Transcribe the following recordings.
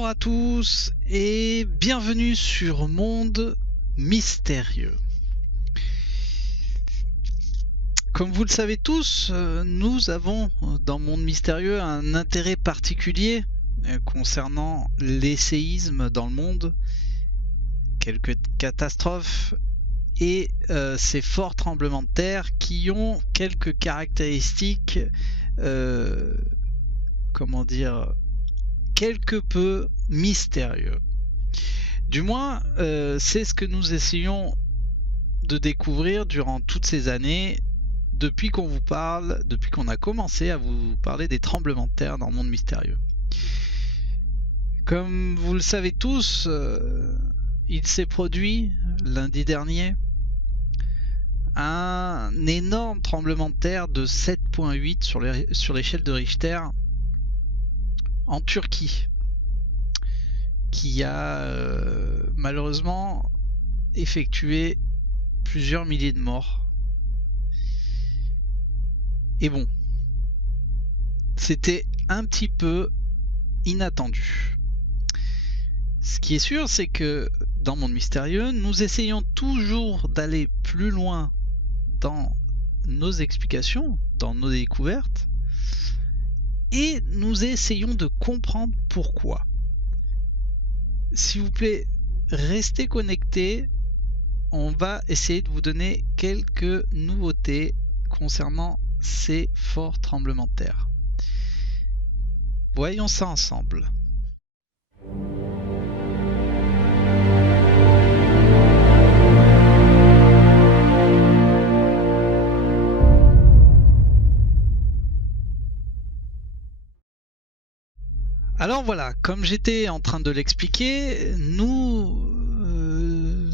Bonjour à tous et bienvenue sur Monde Mystérieux. Comme vous le savez tous, nous avons dans Monde Mystérieux un intérêt particulier concernant les séismes dans le monde, quelques catastrophes et ces forts tremblements de terre qui ont quelques caractéristiques, comment dire, quelque peu mystérieux. Du moins, c'est ce que nous essayons de découvrir durant toutes ces années, depuis qu'on vous parle, depuis qu'on a commencé à vous parler des tremblements de terre dans le monde mystérieux. Comme vous le savez tous, il s'est produit lundi dernier un énorme tremblement de terre de 7,8 sur l'échelle de Richter en Turquie, qui a malheureusement effectué plusieurs milliers de morts. Et bon, c'était un petit peu inattendu. Ce qui est sûr, c'est que dans Monde Mystérieux, nous essayons toujours d'aller plus loin dans nos explications, dans nos découvertes, et nous essayons de comprendre pourquoi. S'il vous plaît, restez connectés. On va essayer de vous donner quelques nouveautés concernant ces forts tremblements de terre. Voyons ça ensemble. Alors voilà, comme j'étais en train de l'expliquer, nous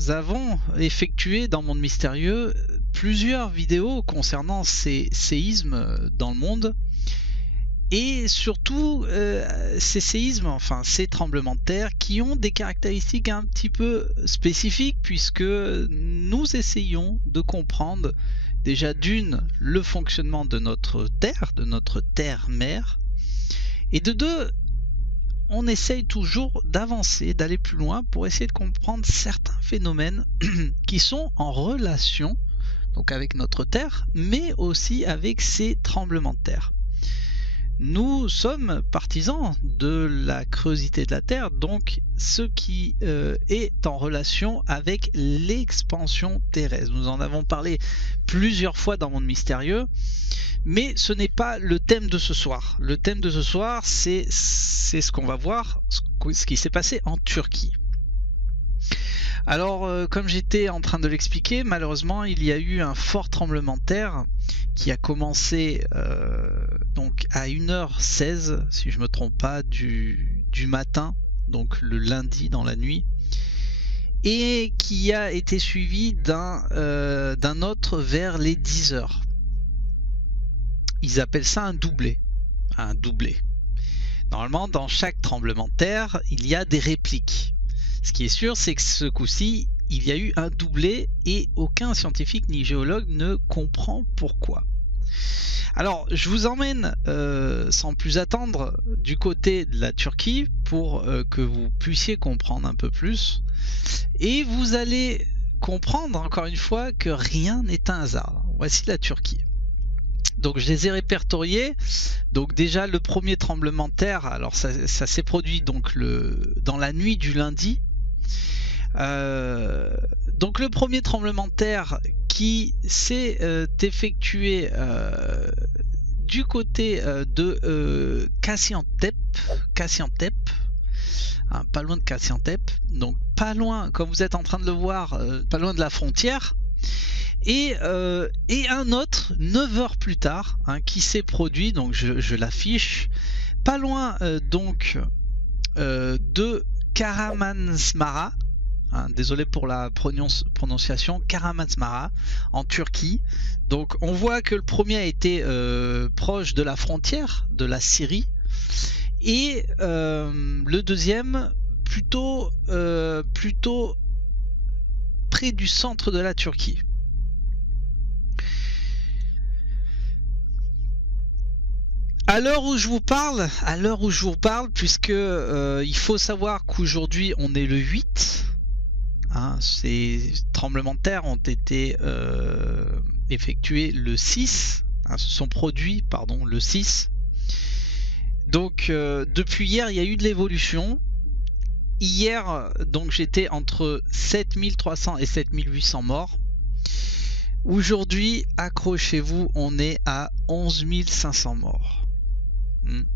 avons effectué dans Monde Mystérieux plusieurs vidéos concernant ces séismes dans le monde et surtout ces séismes, enfin ces tremblements de terre qui ont des caractéristiques un petit peu spécifiques, puisque nous essayons de comprendre déjà d'une le fonctionnement de notre terre-mère, et de deux, on essaye toujours d'avancer, d'aller plus loin pour essayer de comprendre certains phénomènes qui sont en relation donc avec notre Terre, mais aussi avec ces tremblements de terre. Nous sommes partisans de la creux-ité de la Terre, donc ce qui est en relation avec l'expansion terrestre. Nous en avons parlé plusieurs fois dans Monde Mystérieux, mais ce n'est pas le thème de ce soir. Le thème de ce soir, c'est ce qu'on va voir, ce qui s'est passé en Turquie. Alors, comme j'étais en train de l'expliquer, malheureusement, il y a eu un fort tremblement de terre qui a commencé donc à 1h16, si je ne me trompe pas, du matin, donc le lundi dans la nuit, et qui a été suivi d'un autre vers les 10h. Ils appellent ça un doublé. Un doublé. Normalement, dans chaque tremblement de terre, il y a des répliques. Ce qui est sûr, c'est que ce coup-ci, il y a eu un doublé et aucun scientifique ni géologue ne comprend pourquoi. Alors, je vous emmène sans plus attendre du côté de la Turquie pour que vous puissiez comprendre un peu plus. Et vous allez comprendre encore une fois que rien n'est un hasard. Voici la Turquie. Donc je les ai répertoriés. Donc déjà le premier tremblement de terre, alors ça s'est produit donc dans la nuit du lundi. Donc le premier tremblement de terre qui s'est effectué du côté de Gaziantep, hein, pas loin de Gaziantep, donc pas loin, comme vous êtes en train de le voir, pas loin de la frontière. Et un autre 9 heures plus tard, hein, qui s'est produit, donc je l'affiche, pas loin donc de Kahramanmaraş, hein, désolé pour la prononciation, Kahramanmaraş en Turquie. Donc on voit que le premier a été proche de la frontière de la Syrie, et le deuxième plutôt près du centre de la Turquie. À l'heure où je vous parle, puisque il faut savoir qu'aujourd'hui on est le 8, hein, ces tremblements de terre ont été effectués le 6, hein, se sont produits, pardon, le 6. Donc depuis hier, il y a eu de l'évolution. Hier, donc j'étais entre 7300 et 7800 morts. Aujourd'hui, accrochez-vous, on est à 11 500 morts.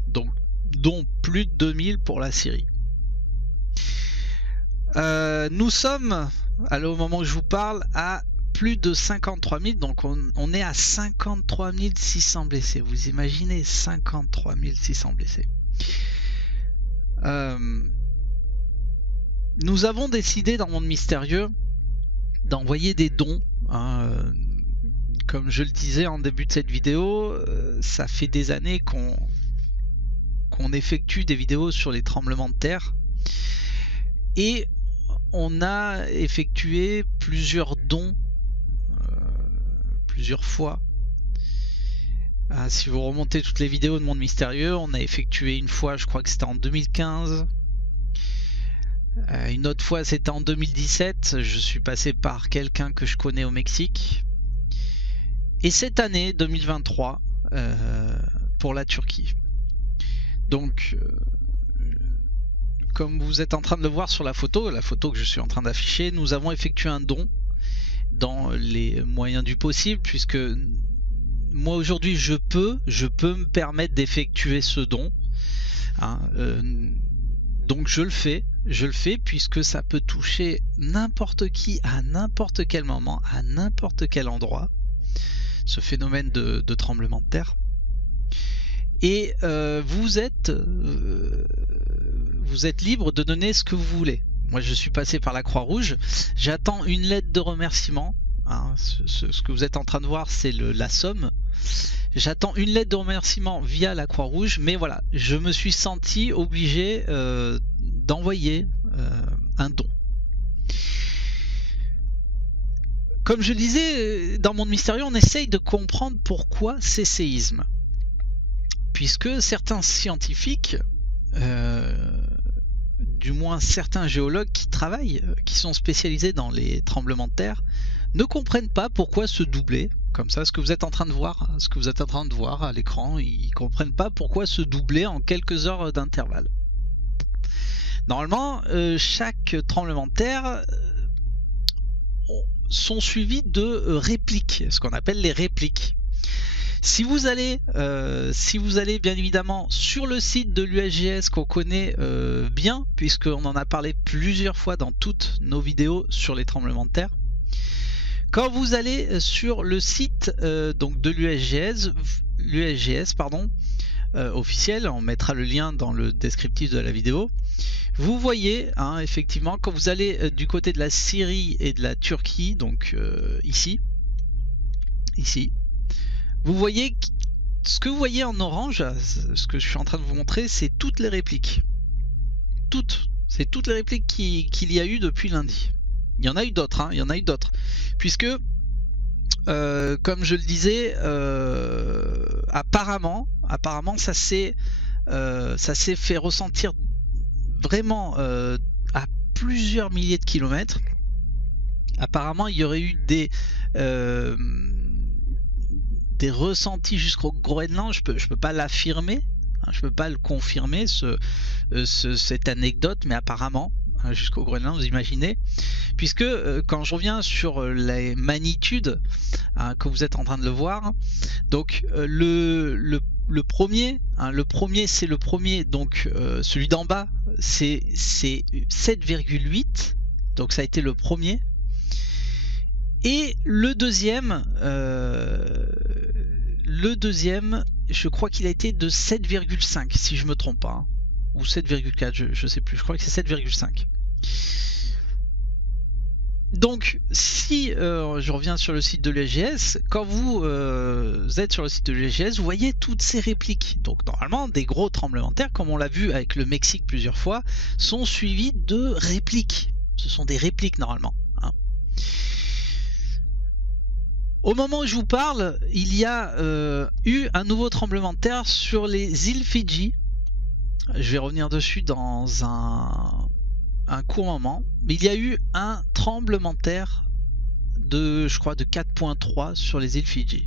Donc, dont plus de 2000 pour la Syrie. Nous sommes, au moment où je vous parle, à plus de 53 000, donc on est à 53 600 blessés. Vous imaginez 53 600 blessés. Nous avons décidé dans Monde Mystérieux d'envoyer des dons. Comme je le disais en début de cette vidéo, ça fait des années qu'on effectue des vidéos sur les tremblements de terre et on a effectué plusieurs dons plusieurs fois. Si vous remontez toutes les vidéos de Monde Mystérieux, on a effectué une fois, je crois que c'était en 2015. Une autre fois c'était en 2017, je suis passé par quelqu'un que je connais au Mexique. Et cette année 2023 pour la Turquie. Donc comme vous êtes en train de le voir sur la photo que je suis en train d'afficher, nous avons effectué un don dans les moyens du possible, puisque moi aujourd'hui je peux me permettre d'effectuer ce don, hein, donc je le fais puisque ça peut toucher n'importe qui à n'importe quel moment, à n'importe quel endroit, ce phénomène de tremblement de terre. Et vous êtes libre de donner ce que vous voulez. Moi je suis passé par la Croix-Rouge, j'attends une lettre de remerciement, hein, ce que vous êtes en train de voir c'est la somme. J'attends une lettre de remerciement via la Croix-Rouge, mais voilà, je me suis senti obligé d'envoyer un don. Comme je le disais, dans Monde Mystérieux, on essaye de comprendre pourquoi ces séismes. Puisque certains scientifiques, du moins certains géologues qui travaillent, qui sont spécialisés dans les tremblements de terre, ne comprennent pas pourquoi se doubler. Comme ça, ce que vous êtes en train de voir, à l'écran, ils comprennent pas pourquoi se doubler en quelques heures d'intervalle. Normalement, chaque tremblement de terre sont suivis de répliques, ce qu'on appelle les répliques. Si vous allez bien évidemment sur le site de l'USGS qu'on connaît bien, puisqu'on en a parlé plusieurs fois dans toutes nos vidéos sur les tremblements de terre, quand vous allez sur le site donc de l'USGS officiel, on mettra le lien dans le descriptif de la vidéo, vous voyez effectivement quand vous allez du côté de la Syrie et de la Turquie, donc ici, vous voyez ce que vous voyez en orange, ce que je suis en train de vous montrer, c'est toutes les répliques. C'est toutes les répliques qu'il y a eu depuis lundi. Il y en a eu d'autres, puisque comme je le disais, apparemment ça s'est fait ressentir vraiment à plusieurs milliers de kilomètres. Apparemment il y aurait eu des ressentis jusqu'au Groenland. Je peux pas l'affirmer, je peux pas le confirmer cette anecdote, mais apparemment jusqu'au Groenland, vous imaginez, puisque quand je reviens sur les magnitudes que vous êtes en train de le voir, donc le premier c'est le premier, donc celui d'en bas c'est 7,8, donc ça a été le premier. Et le deuxième, je crois qu'il a été de 7,5 si je me trompe pas, ou 7,4, je sais plus, je crois que c'est 7,5. Donc si je reviens sur le site de l'USGS, quand vous êtes sur le site de l'USGS, vous voyez toutes ces répliques. Donc normalement des gros tremblements de terre, comme on l'a vu avec le Mexique plusieurs fois, sont suivis de répliques. Ce sont des répliques normalement, hein. Au moment où je vous parle, il y a eu un nouveau tremblement de terre sur les îles Fidji. Je vais revenir dessus dans un court moment. Mais il y a eu un tremblement de terre de, je crois, de 4.3 sur les îles Fidji.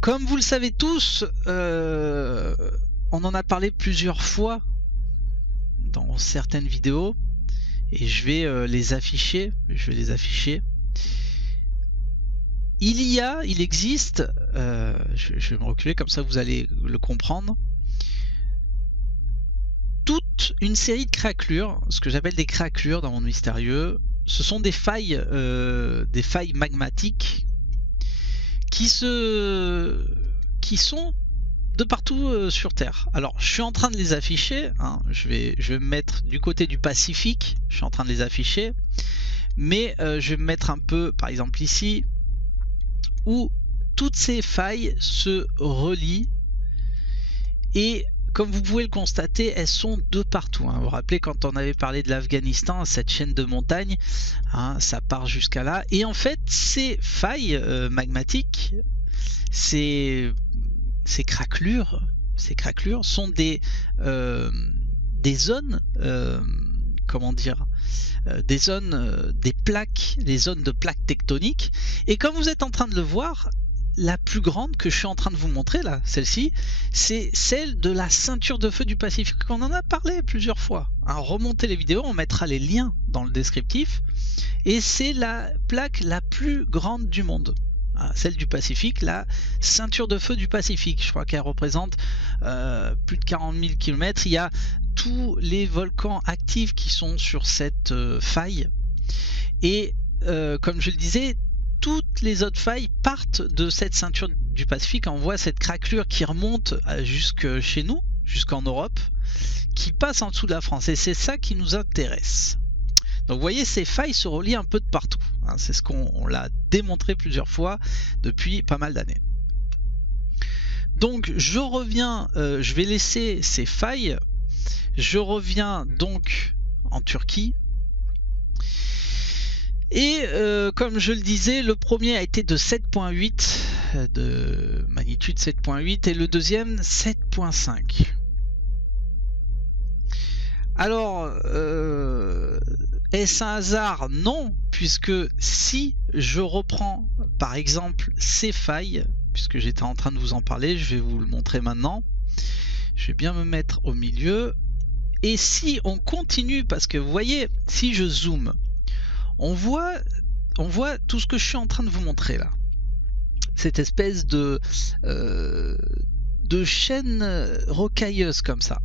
Comme vous le savez tous, on en a parlé plusieurs fois dans certaines vidéos. Et je vais les afficher. Il existe, je vais me reculer comme ça vous allez le comprendre, toute une série de craquelures, ce que j'appelle des craquelures dans Monde Mystérieux. Ce sont des failles magmatiques qui sont de partout sur Terre. Alors je suis en train de les afficher, hein, je vais me mettre du côté du Pacifique, je suis en train de les afficher, mais je vais me mettre un peu par exemple ici, où toutes ces failles se relient et comme vous pouvez le constater, elles sont de partout. Vous vous rappelez quand on avait parlé de l'Afghanistan, cette chaîne de montagnes, hein, ça part jusqu'à là. Et en fait, ces failles magmatiques, ces craquelures sont des zones, comment dire, des zones, des zones de plaques tectoniques. Et comme vous êtes en train de le voir, la plus grande que je suis en train de vous montrer là, celle-ci, c'est celle de la ceinture de feu du Pacifique. On en a parlé plusieurs fois. Alors, remontez les vidéos, on mettra les liens dans le descriptif. Et c'est la plaque la plus grande du monde. Celle du Pacifique, la ceinture de feu du Pacifique. Je crois qu'elle représente plus de 40 000 km. Il y a tous les volcans actifs qui sont sur cette faille. Et comme je le disais, toutes les autres failles partent de cette ceinture du Pacifique. On voit cette craquelure qui remonte jusque chez nous, jusqu'en Europe, qui passe en dessous de la France. Et c'est ça qui nous intéresse. Donc vous voyez, ces failles se relient un peu de partout. C'est ce qu'on l'a démontré plusieurs fois depuis pas mal d'années. Donc je reviens, je vais laisser ces failles. Je reviens donc en Turquie. Et comme je le disais, le premier a été de 7.8, de magnitude 7.8, et le deuxième 7.5. Alors, est-ce un hasard? Non, puisque si je reprends par exemple ces failles, puisque j'étais en train de vous en parler, je vais vous le montrer maintenant. Je vais bien me mettre au milieu. Et si on continue, parce que vous voyez, si je zoome, on voit tout ce que je suis en train de vous montrer là. Cette espèce de chaîne rocailleuse comme ça.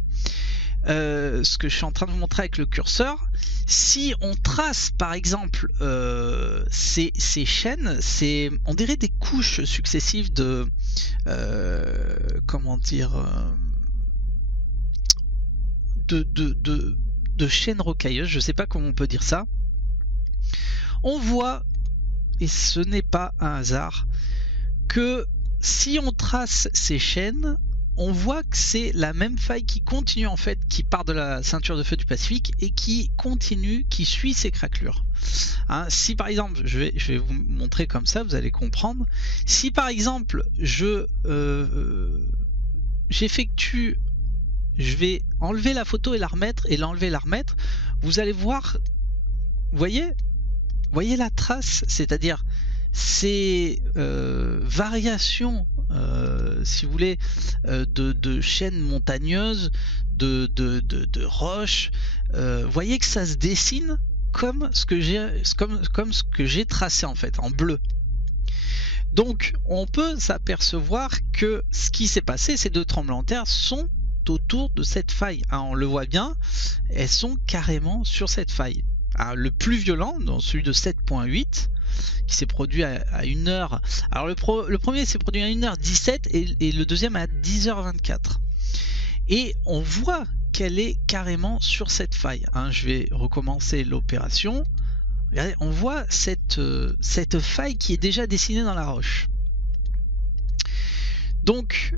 Ce que je suis en train de vous montrer avec le curseur, si on trace par exemple ces chaînes, on dirait des couches successives de comment dire, de chaînes rocailleuses, je sais pas comment on peut dire ça. On voit, et ce n'est pas un hasard, que si on trace ces chaînes, on voit que c'est la même faille qui continue en fait, qui part de la ceinture de feu du Pacifique et qui continue, qui suit ces craquelures. Si par exemple, je vais vous montrer comme ça, vous allez comprendre. Si par exemple, j'effectue, je vais enlever la photo et la remettre, et l'enlever et la remettre, vous allez voir, voyez la trace, c'est-à-dire ces variations, si vous voulez, de chaînes montagneuses, de roches. Voyez que ça se dessine comme ce que j'ai tracé en fait, en bleu. Donc on peut s'apercevoir que ce qui s'est passé, ces deux tremblements de terre sont autour de cette faille. On le voit bien, elles sont carrément sur cette faille. Le plus violent, dans celui de 7.8, qui s'est produit à 1h. Alors le premier s'est produit à 1h17 et le deuxième à 10h24. Et on voit qu'elle est carrément sur cette faille. Je vais recommencer l'opération. Regardez, on voit cette faille qui est déjà dessinée dans la roche. Donc,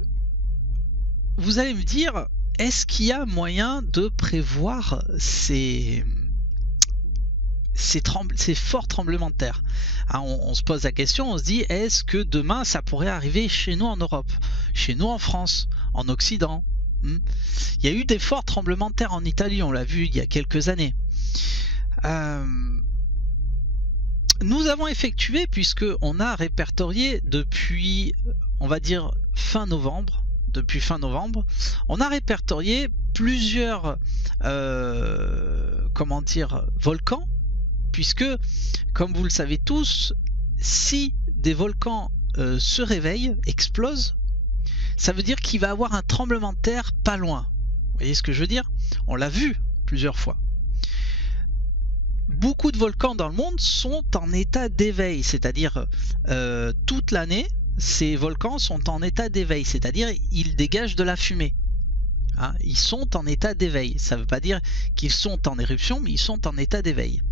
vous allez me dire, est-ce qu'il y a moyen de prévoir ces ces forts tremblements de terre. Hein, on se pose la question, on se dit, est-ce que demain ça pourrait arriver chez nous en Europe, chez nous en France, en Occident? Il y a eu des forts tremblements de terre en Italie, on l'a vu il y a quelques années. Nous avons effectué, puisque on a répertorié depuis, on va dire, fin novembre, on a répertorié plusieurs volcans, puisque, comme vous le savez tous, si des volcans se réveillent, explosent, ça veut dire qu'il va y avoir un tremblement de terre pas loin. Vous voyez ce que je veux dire? On l'a vu plusieurs fois. Beaucoup de volcans dans le monde sont en état d'éveil, c'est-à-dire toute l'année, ces volcans sont en état d'éveil, c'est-à-dire ils dégagent de la fumée. Hein, ils sont en état d'éveil. Ça ne veut pas dire qu'ils sont en éruption, mais ils sont en état d'éveil.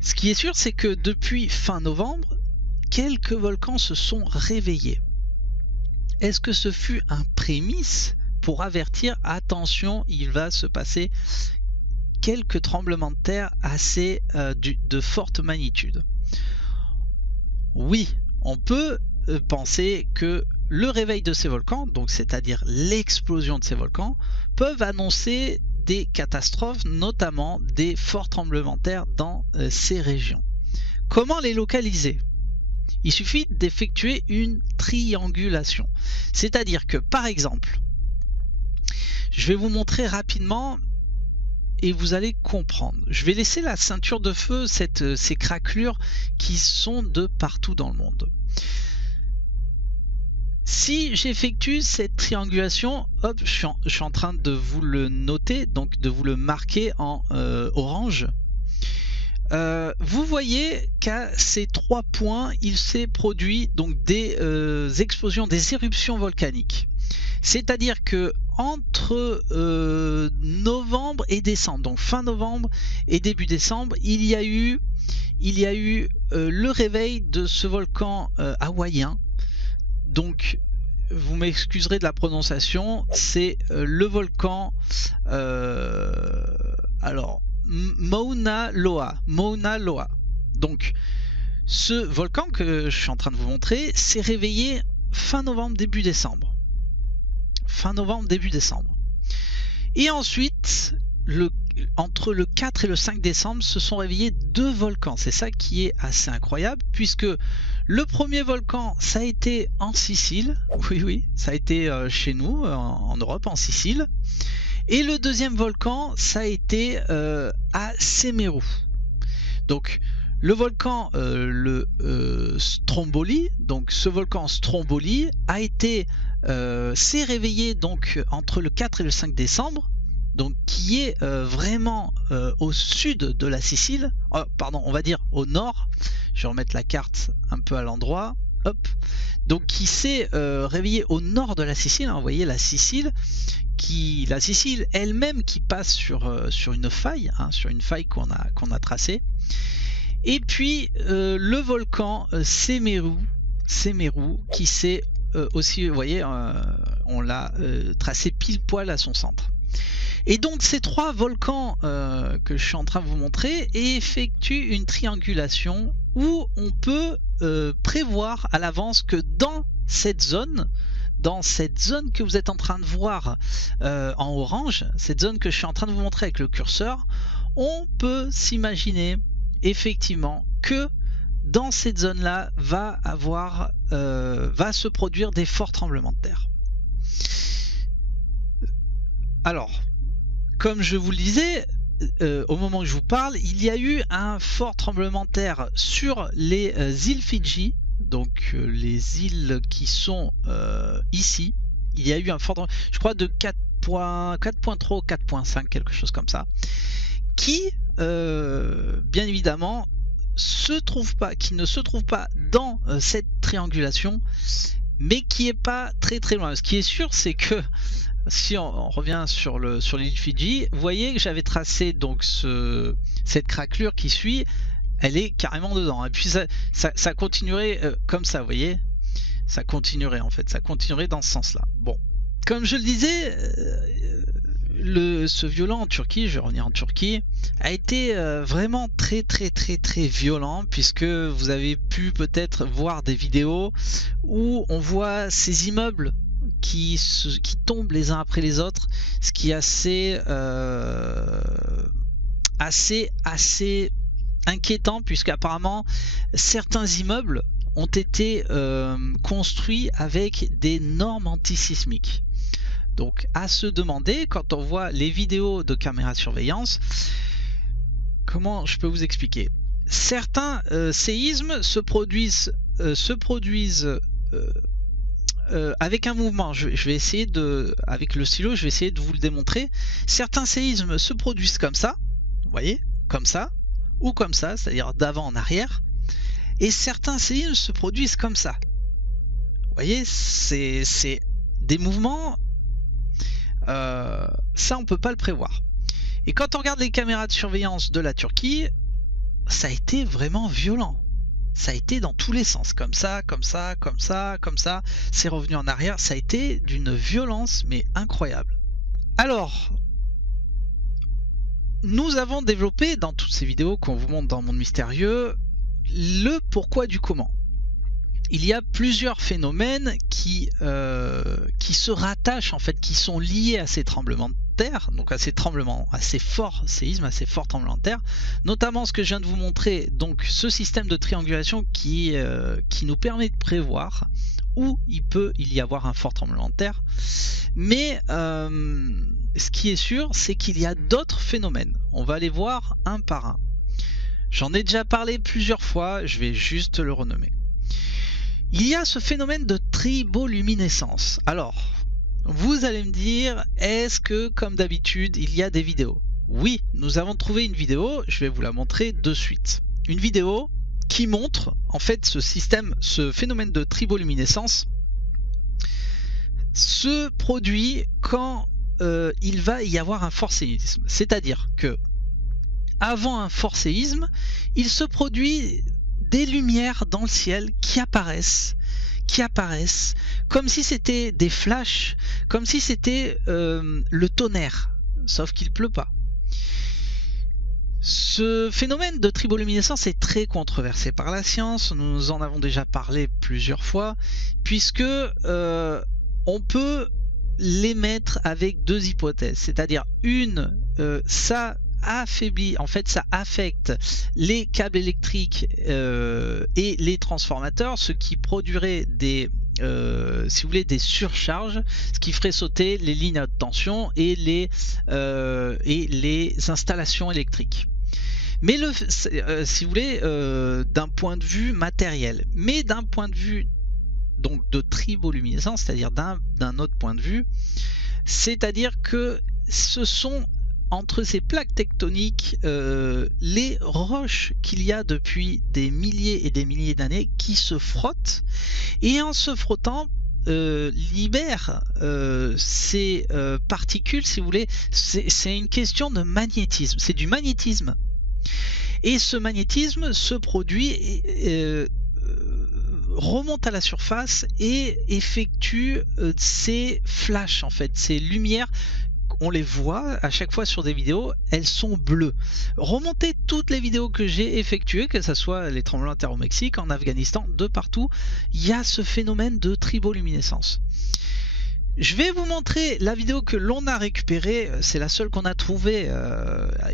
Ce qui est sûr, c'est que depuis fin novembre, quelques volcans se sont réveillés. Est-ce que ce fut un prémisse pour avertir, attention, il va se passer quelques tremblements de terre assez de forte magnitude? Oui, on peut penser que le réveil de ces volcans, donc c'est-à-dire l'explosion de ces volcans, peuvent annoncer des catastrophes, notamment des forts tremblements de terre dans ces régions. Comment les localiser? Il suffit d'effectuer une triangulation. C'est-à-dire que, par exemple, je vais vous montrer rapidement et vous allez comprendre. Je vais laisser la ceinture de feu, ces craquelures qui sont de partout dans le monde. Si j'effectue cette triangulation, hop, je suis en train de vous le noter, donc de vous le marquer en orange. Vous voyez qu'à ces 3 points, il s'est produit donc des explosions, des éruptions volcaniques. C'est-à-dire que entre novembre et décembre, donc fin novembre et début décembre, il y a eu le réveil de ce volcan hawaïen. Donc vous m'excuserez de la prononciation, c'est le volcan Mauna Loa. Donc ce volcan que je suis en train de vous montrer s'est réveillé fin novembre, début décembre. Et ensuite, entre le 4 et le 5 décembre, se sont réveillés 2 volcans. C'est ça qui est assez incroyable, puisque le premier volcan, ça a été en Sicile. Oui, ça a été chez nous, en Europe, en Sicile. Et le deuxième volcan, ça a été à Semeru. Donc, le volcan Stromboli, donc ce volcan Stromboli a été s'est réveillé donc entre le 4 et le 5 décembre, donc qui est vraiment au sud de la Sicile, pardon, on va dire au nord. Je vais remettre la carte un peu à l'endroit. Hop. Donc qui s'est réveillé au nord de la Sicile. Hein, vous voyez la Sicile elle-même qui passe sur une faille, hein, qu'on a tracée. Et puis le volcan Semeru qui s'est aussi, vous voyez, on l'a tracé pile poil à son centre. Et donc ces 3 volcans que je suis en train de vous montrer effectuent une triangulation où on peut prévoir à l'avance que dans cette zone que vous êtes en train de voir en orange, cette zone que je suis en train de vous montrer avec le curseur, on peut s'imaginer effectivement que dans cette zone-là va se produire des forts tremblements de terre. Alors, comme je vous le disais, au moment où je vous parle, il y a eu un fort tremblement de terre sur les îles Fidji, donc les îles qui sont ici. Il y a eu un fort, je crois, de 4.3 ou 4.5, quelque chose comme ça, qui, bien évidemment, qui ne se trouve pas dans cette triangulation, mais qui est pas très très loin. Ce qui est sûr, c'est que si on revient sur l'île Fidji, vous voyez que j'avais tracé donc cette craquelure qui suit, elle est carrément dedans. Et puis ça continuerait comme ça, vous voyez, ça continuerait en fait, ça continuerait dans ce sens-là. Bon, comme je le disais, ce violent en Turquie, je vais revenir en Turquie, a été vraiment très violent, puisque vous avez pu peut-être voir des vidéos où on voit ces immeubles qui tombent les uns après les autres, ce qui est assez inquiétant, puisqu'apparemment certains immeubles ont été construits avec des normes antisismiques. Donc à se demander, quand on voit les vidéos de caméras de surveillance, comment je peux vous expliquer? Certains séismes se produisent avec un mouvement. Je vais essayer avec le stylo, je vais essayer de vous le démontrer. Certains séismes se produisent comme ça, vous voyez, comme ça, ou comme ça, c'est-à-dire d'avant en arrière. Et certains séismes se produisent comme ça. Vous voyez, c'est des mouvements, ça on peut pas le prévoir. Et quand on regarde les caméras de surveillance de la Turquie, ça a été vraiment violent. Ça a été dans tous les sens, comme ça, comme ça, comme ça, comme ça. C'est revenu en arrière, ça a été d'une violence mais incroyable. Alors, nous avons développé dans toutes ces vidéos qu'on vous montre dans Monde Mystérieux le pourquoi du comment. Il y a plusieurs phénomènes qui se rattachent, en fait, qui sont liés à ces tremblements de terre, donc à ces tremblements, à ces forts séismes, à ces forts tremblements de terre, notamment ce que je viens de vous montrer, donc ce système de triangulation qui nous permet de prévoir où il peut y avoir un fort tremblement de terre. Mais ce qui est sûr, c'est qu'il y a d'autres phénomènes. On va les voir un par un. J'en ai déjà parlé plusieurs fois, je vais juste le renommer. Il y a ce phénomène de triboluminescence. Alors, vous allez me dire, est-ce que, comme d'habitude, il y a des vidéos? Oui, nous avons trouvé une vidéo, je vais vous la montrer de suite. Une vidéo qui montre, en fait, ce phénomène de triboluminescence se produit quand il va y avoir un fort séisme. C'est-à-dire que, avant un fort séisme, il se produit des lumières dans le ciel qui apparaissent comme si c'était des flashs, comme si c'était le tonnerre, sauf qu'il pleut pas. Ce phénomène de triboluminescence est très controversé par la science, nous en avons déjà parlé plusieurs fois, puisque on peut l'émettre avec deux hypothèses, c'est-à-dire une, ça affaiblit, en fait ça affecte les câbles électriques et les transformateurs, ce qui produirait des si vous voulez des surcharges, ce qui ferait sauter les lignes à haute tension et les installations électriques. Mais si vous voulez, d'un point de vue matériel, mais d'un point de vue donc de triboluminescence, c'est-à-dire d'un autre point de vue, c'est-à-dire que ce sont entre ces plaques tectoniques, les roches qu'il y a depuis des milliers et des milliers d'années qui se frottent, et en se frottant libèrent ces particules, si vous voulez, c'est une question de magnétisme, c'est du magnétisme. Et ce magnétisme se produit remonte à la surface et effectue ces flashs, en fait, ces lumières. On les voit à chaque fois sur des vidéos, elles sont bleues. Remontez toutes les vidéos que j'ai effectuées, que ce soit les tremblements de terre au Mexique, en Afghanistan, de partout, il y a ce phénomène de triboluminescence. Je vais vous montrer la vidéo que l'on a récupérée, c'est la seule qu'on a trouvée,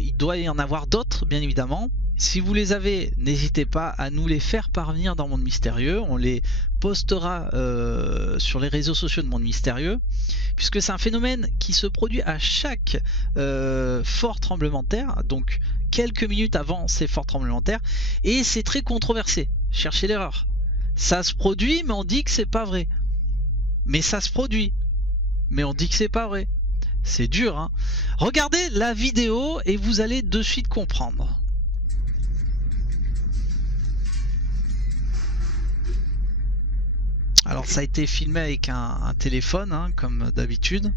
il doit y en avoir d'autres bien évidemment. Si vous les avez, n'hésitez pas à nous les faire parvenir dans Monde Mystérieux, on les postera sur les réseaux sociaux de Monde Mystérieux, puisque c'est un phénomène qui se produit à chaque fort tremblement de terre, donc quelques minutes avant ces forts tremblements de terre, et c'est très controversé, cherchez l'erreur. Ça se produit, mais on dit que c'est pas vrai. Mais ça se produit, mais on dit que c'est pas vrai. C'est dur, hein. Regardez la vidéo et vous allez de suite comprendre. Alors ça a été filmé avec un téléphone, hein, comme d'habitude.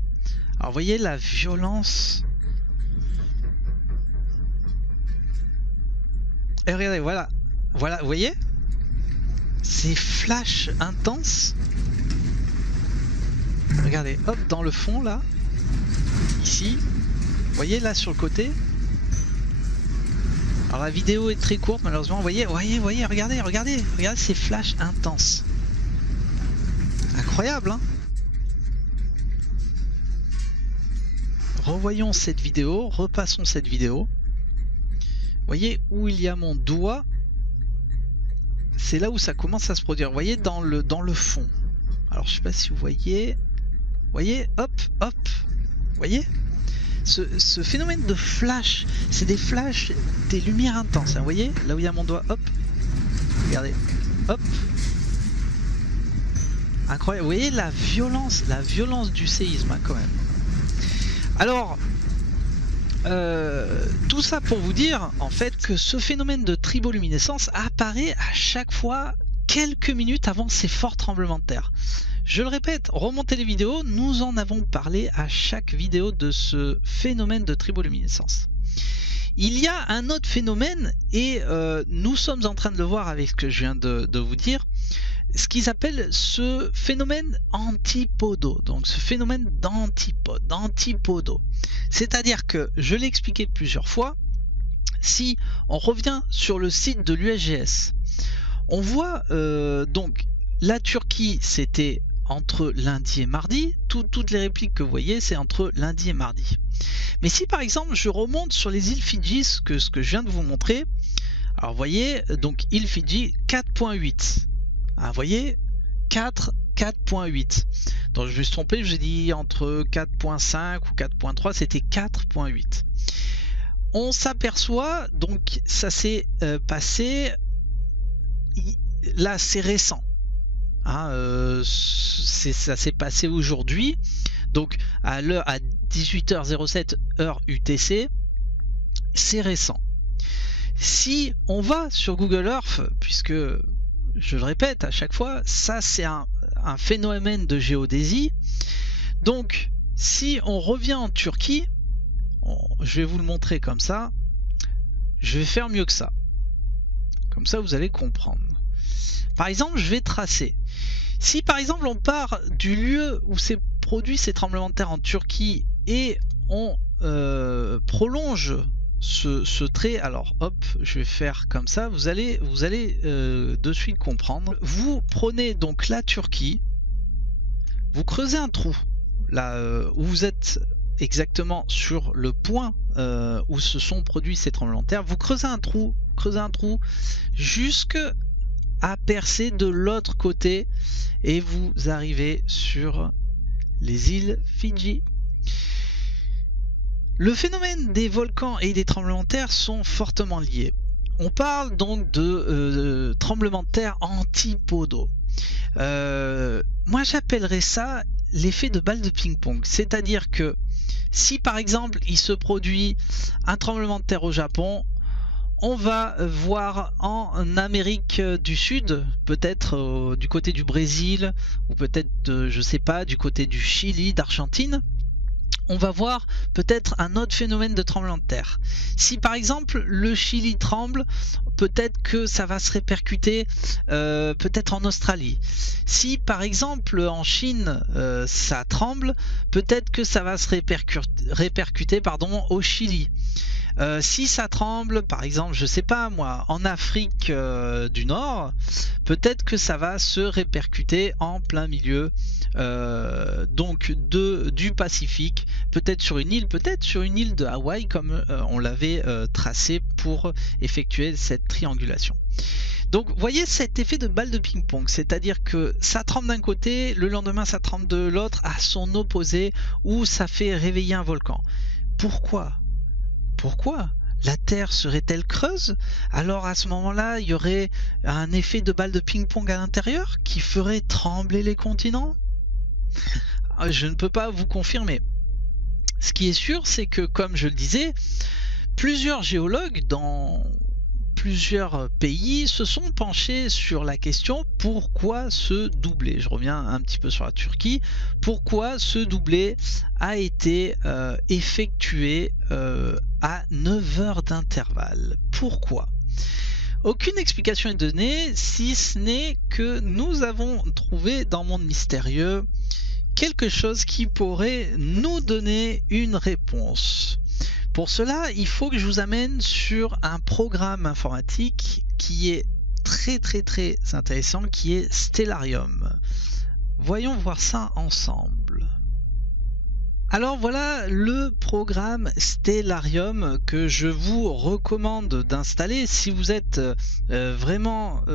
Alors vous voyez la violence. Et regardez, voilà, vous voyez, ces flashs intenses. Regardez, hop, dans le fond là, ici, voyez là sur le côté. Alors la vidéo est très courte malheureusement. Voyez, regardez ces flashs intenses. Incroyable, hein. Revoyons cette vidéo, repassons cette vidéo. Voyez où il y a mon doigt. C'est là où ça commence à se produire. Vous voyez dans le fond. Alors je sais pas si vous voyez. Voyez, hop, hop. Voyez ce phénomène de flash, c'est des flashs, des lumières intenses. Hein, vous voyez là où il y a mon doigt, hop. Regardez, hop. Incroyable. Vous voyez la violence du séisme hein, quand même. Alors, tout ça pour vous dire en fait que ce phénomène de triboluminescence apparaît à chaque fois quelques minutes avant ces forts tremblements de terre. Je le répète, remontez les vidéos, nous en avons parlé à chaque vidéo de ce phénomène de triboluminescence. Il y a un autre phénomène et nous sommes en train de le voir avec ce que je viens de vous dire, ce qu'ils appellent ce phénomène antipodaux, donc ce phénomène d'antipodaux. C'est-à-dire que, je l'ai expliqué plusieurs fois, si on revient sur le site de l'USGS, on voit donc la Turquie, c'était entre lundi et mardi, toutes les répliques que vous voyez, c'est entre lundi et mardi. Mais si par exemple je remonte sur les îles Fidji, ce que je viens de vous montrer, alors vous voyez, donc île Fidji 4.8, vous voyez 4.8, donc je me suis trompé, j'ai dit entre 4.5 ou 4.3, c'était 4.8. On s'aperçoit, donc ça s'est passé, là c'est récent. Ça s'est passé aujourd'hui, donc à 18h07 heure UTC, c'est récent. Si on va sur Google Earth, puisque je le répète à chaque fois, ça c'est un phénomène de géodésie, donc si on revient en Turquie, je vais vous le montrer comme ça, je vais faire mieux que ça, comme ça vous allez comprendre. Par exemple, je vais tracer. Si par exemple on part du lieu où s'est produit ces tremblements de terre en Turquie et on prolonge ce trait, alors hop, je vais faire comme ça, vous allez de suite comprendre. Vous prenez donc la Turquie, vous creusez un trou, là où vous êtes exactement sur le point où se sont produits ces tremblements de terre, vous creusez un trou jusque à percer de l'autre côté et vous arrivez sur les îles Fidji. Le phénomène des volcans et des tremblements de terre sont fortement liés. On parle donc de tremblements de terre antipodaux. Moi j'appellerais ça l'effet de balle de ping-pong, c'est-à-dire que si par exemple il se produit un tremblement de terre au Japon, on va voir en Amérique du Sud, peut-être du côté du Brésil, ou peut-être, je sais pas, du côté du Chili, d'Argentine, on va voir peut-être un autre phénomène de tremblement de terre. Si par exemple le Chili tremble, peut-être que ça va se répercuter peut-être en Australie. Si par exemple en Chine ça tremble, peut-être que ça va se répercuter au Chili. Si ça tremble, par exemple, je sais pas moi, en Afrique du Nord, peut-être que ça va se répercuter en plein milieu donc du Pacifique, peut-être sur une île de Hawaï, comme on l'avait tracé pour effectuer cette triangulation. Donc vous voyez cet effet de balle de ping-pong, c'est-à-dire que ça tremble d'un côté, le lendemain ça tremble de l'autre, à son opposé, ou ça fait réveiller un volcan. Pourquoi la Terre serait-elle creuse? Alors à ce moment-là, il y aurait un effet de balle de ping-pong à l'intérieur qui ferait trembler les continents? Je ne peux pas vous confirmer. Ce qui est sûr, c'est que, comme je le disais, plusieurs géologues dans plusieurs pays se sont penchés sur la question pourquoi ce doublé, je reviens un petit peu sur la Turquie, pourquoi ce doublé a été effectué à 9 heures d'intervalle. Pourquoi? Aucune explication est donnée, si ce n'est que nous avons trouvé dans Monde Mystérieux quelque chose qui pourrait nous donner une réponse. Pour cela, il faut que je vous amène sur un programme informatique qui est très intéressant, qui est Stellarium. Voyons voir ça ensemble. Alors voilà le programme Stellarium que je vous recommande d'installer si vous êtes vraiment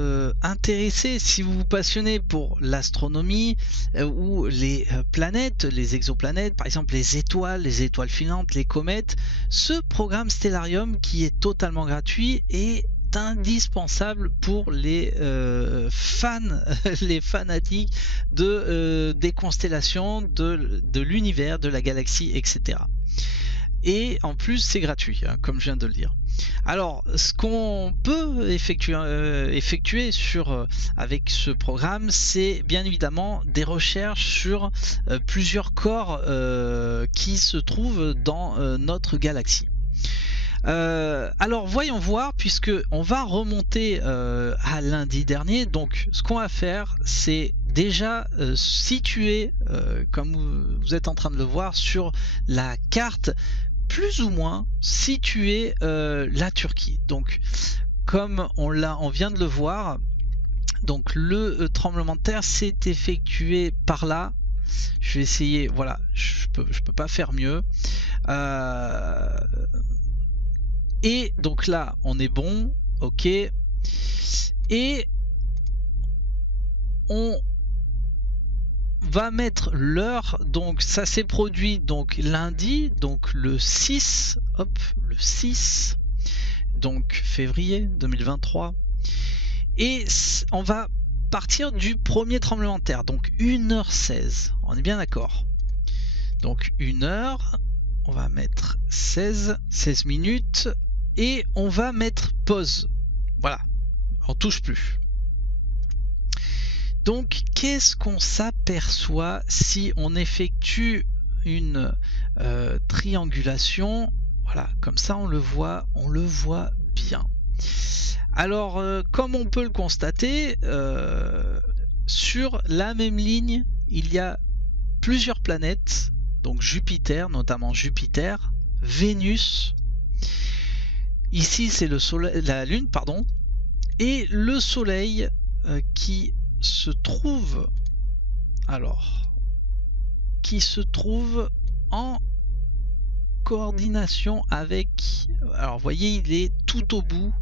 intéressé, si vous vous passionnez pour l'astronomie ou les planètes, les exoplanètes, par exemple les étoiles filantes, les comètes. Ce programme Stellarium qui est totalement gratuit est indispensable pour les fans, les fanatiques des constellations, de l'univers, de la galaxie, etc. Et en plus c'est gratuit, hein, comme je viens de le dire. Alors ce qu'on peut effectuer avec ce programme, c'est bien évidemment des recherches sur plusieurs corps qui se trouvent dans notre galaxie. Alors voyons voir, puisque on va remonter à lundi dernier. Donc ce qu'on va faire, c'est déjà situer, comme vous êtes en train de le voir sur la carte, plus ou moins situer la Turquie. Donc comme on vient de le voir, donc le tremblement de terre s'est effectué par là. Je vais essayer, voilà, je peux pas faire mieux. Et donc là, on est bon, ok. Et on va mettre l'heure. Donc ça s'est produit donc lundi, donc le 6, hop, le 6, donc février 2023. Et on va partir du premier tremblement de terre, donc 1h16. On est bien d'accord. Donc 1h, on va mettre 16 minutes. Et on va mettre pause. Voilà, on touche plus. Donc qu'est-ce qu'on s'aperçoit si on effectue une triangulation? Voilà, comme ça on le voit bien. Alors comme on peut le constater, sur la même ligne il y a plusieurs planètes, donc Jupiter, notamment Jupiter, Vénus. Ici c'est le soleil, la Lune, pardon, et le Soleil qui se trouve en coordination avec, alors vous voyez, il est tout au bout,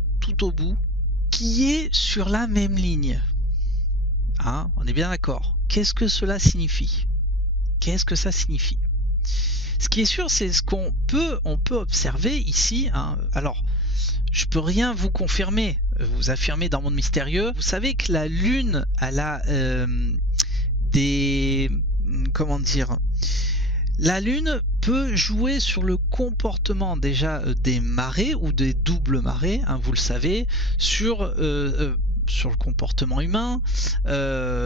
qui est sur la même ligne. Hein, on est bien d'accord. Qu'est-ce que cela signifie? Qu'est-ce que ça signifie? Ce qui est sûr, c'est ce qu'on peut observer ici. Hein. Alors, je peux rien vous confirmer, vous affirmer dans Monde Mystérieux. Vous savez que la Lune, elle a comment dire, la Lune peut jouer sur le comportement déjà des marées ou des doubles marées, hein, vous le savez, sur le comportement humain,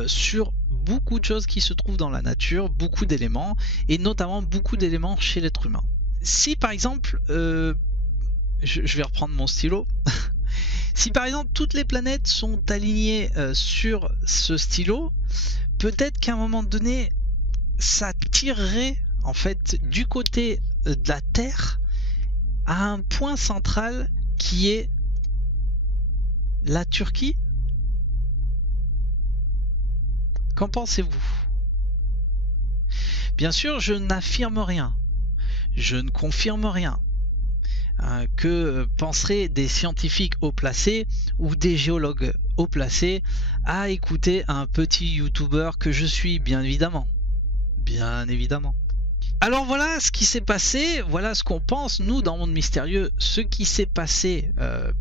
sur beaucoup de choses qui se trouvent dans la nature, beaucoup d'éléments, et notamment beaucoup d'éléments chez l'être humain. Si par exemple, je vais reprendre mon stylo, si par exemple toutes les planètes sont alignées sur ce stylo, peut-être qu'à un moment donné, ça tirerait en fait du côté de la Terre à un point central qui est la Turquie. Qu'en pensez-vous? Bien sûr, je n'affirme rien, je ne confirme rien. Que penseraient des scientifiques haut placés ou des géologues haut placés à écouter un petit youtubeur que je suis, bien évidemment. Alors voilà ce qui s'est passé, voilà ce qu'on pense nous dans Monde Mystérieux, ce qui s'est passé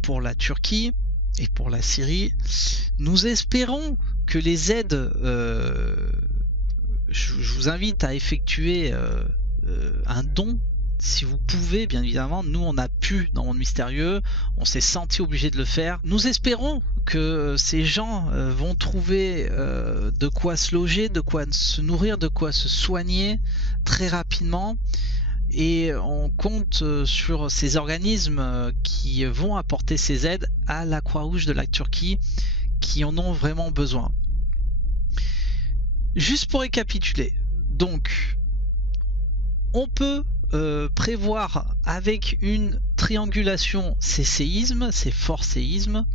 pour la Turquie et pour la Syrie. Nous espérons que les aides, je vous invite à effectuer un don. Si vous pouvez, bien évidemment, nous on a pu dans Monde Mystérieux, on s'est senti obligé de le faire. Nous espérons que ces gens vont trouver de quoi se loger, de quoi se nourrir, de quoi se soigner très rapidement. Et on compte sur ces organismes qui vont apporter ces aides à la Croix-Rouge de la Turquie qui en ont vraiment besoin. Juste pour récapituler, donc on peut prévoir avec une triangulation ces séismes, ces forts séismes.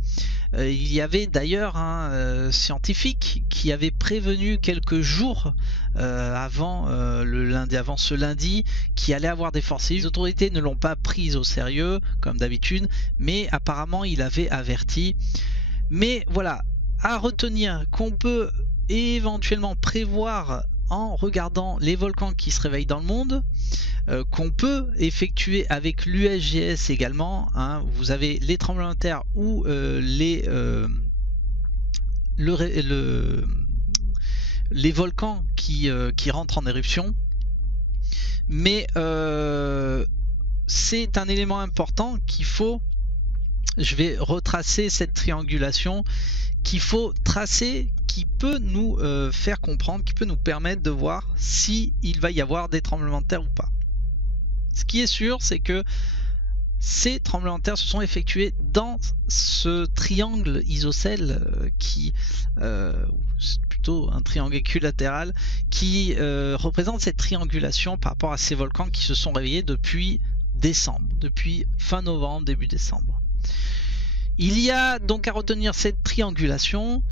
Il y avait d'ailleurs un scientifique qui avait prévenu quelques jours avant ce lundi, qui allait avoir des forts séismes. Les autorités ne l'ont pas prise au sérieux comme d'habitude, mais apparemment il avait averti. Mais voilà, à retenir qu'on peut éventuellement prévoir en regardant les volcans qui se réveillent dans le monde, qu'on peut effectuer avec l'USGS également. Vous avez les tremblements de terre ou les volcans qui rentrent en éruption. Mais c'est un élément important qu'il faut, je vais retracer cette triangulation qu'il faut tracer, qui peut nous faire comprendre, qui peut nous permettre de voir si il va y avoir des tremblements de terre ou pas. Ce qui est sûr, c'est que ces tremblements de terre se sont effectués dans ce triangle isocèle qui, c'est plutôt un triangle équilatéral, qui représente cette triangulation par rapport à ces volcans qui se sont réveillés depuis décembre, depuis fin novembre, début décembre. Il y a donc à retenir cette triangulation,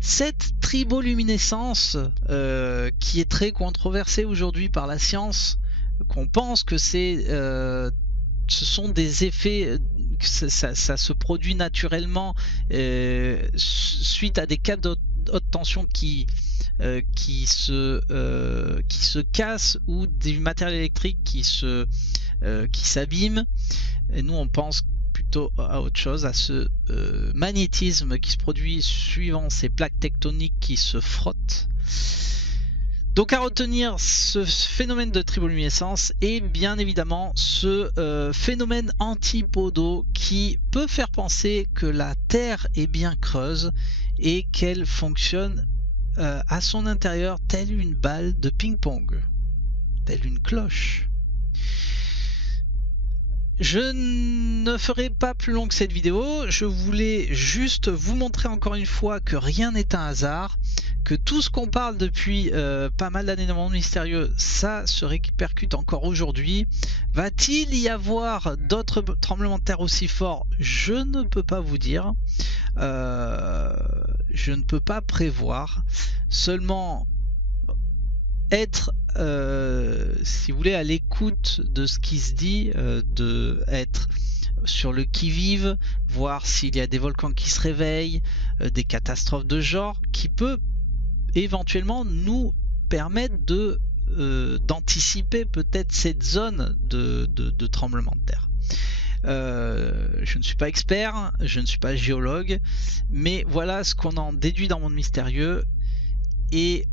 cette triboluminescence qui est très controversée aujourd'hui par la science, qu'on pense que ce sont des effets, ça se produit naturellement suite à des câbles de haute tension qui se cassent, ou du matériel électrique qui s'abîme. Et nous on pense plutôt à autre chose, à ce magnétisme qui se produit suivant ces plaques tectoniques qui se frottent. Donc à retenir ce phénomène de triboluminescence et bien évidemment ce phénomène antipodaux qui peut faire penser que la Terre est bien creuse et qu'elle fonctionne à son intérieur telle une balle de ping-pong, telle une cloche. Je ne ferai pas plus long que cette vidéo, je voulais juste vous montrer encore une fois que rien n'est un hasard, que tout ce qu'on parle depuis pas mal d'années dans le monde mystérieux, ça se répercute encore aujourd'hui. Va-t-il y avoir d'autres tremblements de terre aussi forts? Je ne peux pas vous dire, je ne peux pas prévoir, seulement être, si vous voulez, à l'écoute de ce qui se dit, de être sur le qui-vive, voir s'il y a des volcans qui se réveillent, des catastrophes de genre, qui peut éventuellement nous permettre d'anticiper peut-être cette zone de tremblement de terre. Je ne suis pas expert, je ne suis pas géologue, mais voilà ce qu'on en déduit dans Monde Mystérieux, et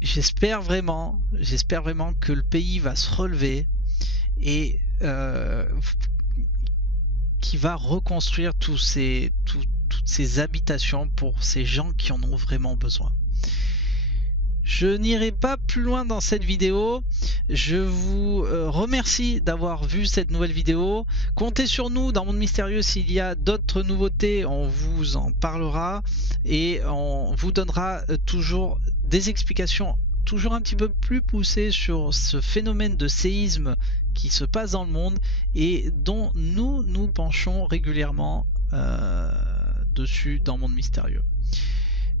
j'espère vraiment que le pays va se relever et qui va reconstruire toutes ces habitations pour ces gens qui en ont vraiment besoin. Je n'irai pas plus loin dans cette vidéo. Je vous remercie d'avoir vu cette nouvelle vidéo. Comptez sur nous dans Monde Mystérieux, s'il y a d'autres nouveautés, on vous en parlera et on vous donnera toujours des explications toujours un petit peu plus poussées sur ce phénomène de séisme qui se passe dans le monde et dont nous nous penchons régulièrement dessus dans Monde Mystérieux.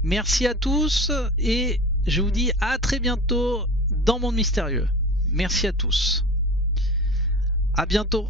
Merci à tous et je vous dis à très bientôt dans Monde Mystérieux. Merci à tous. À bientôt.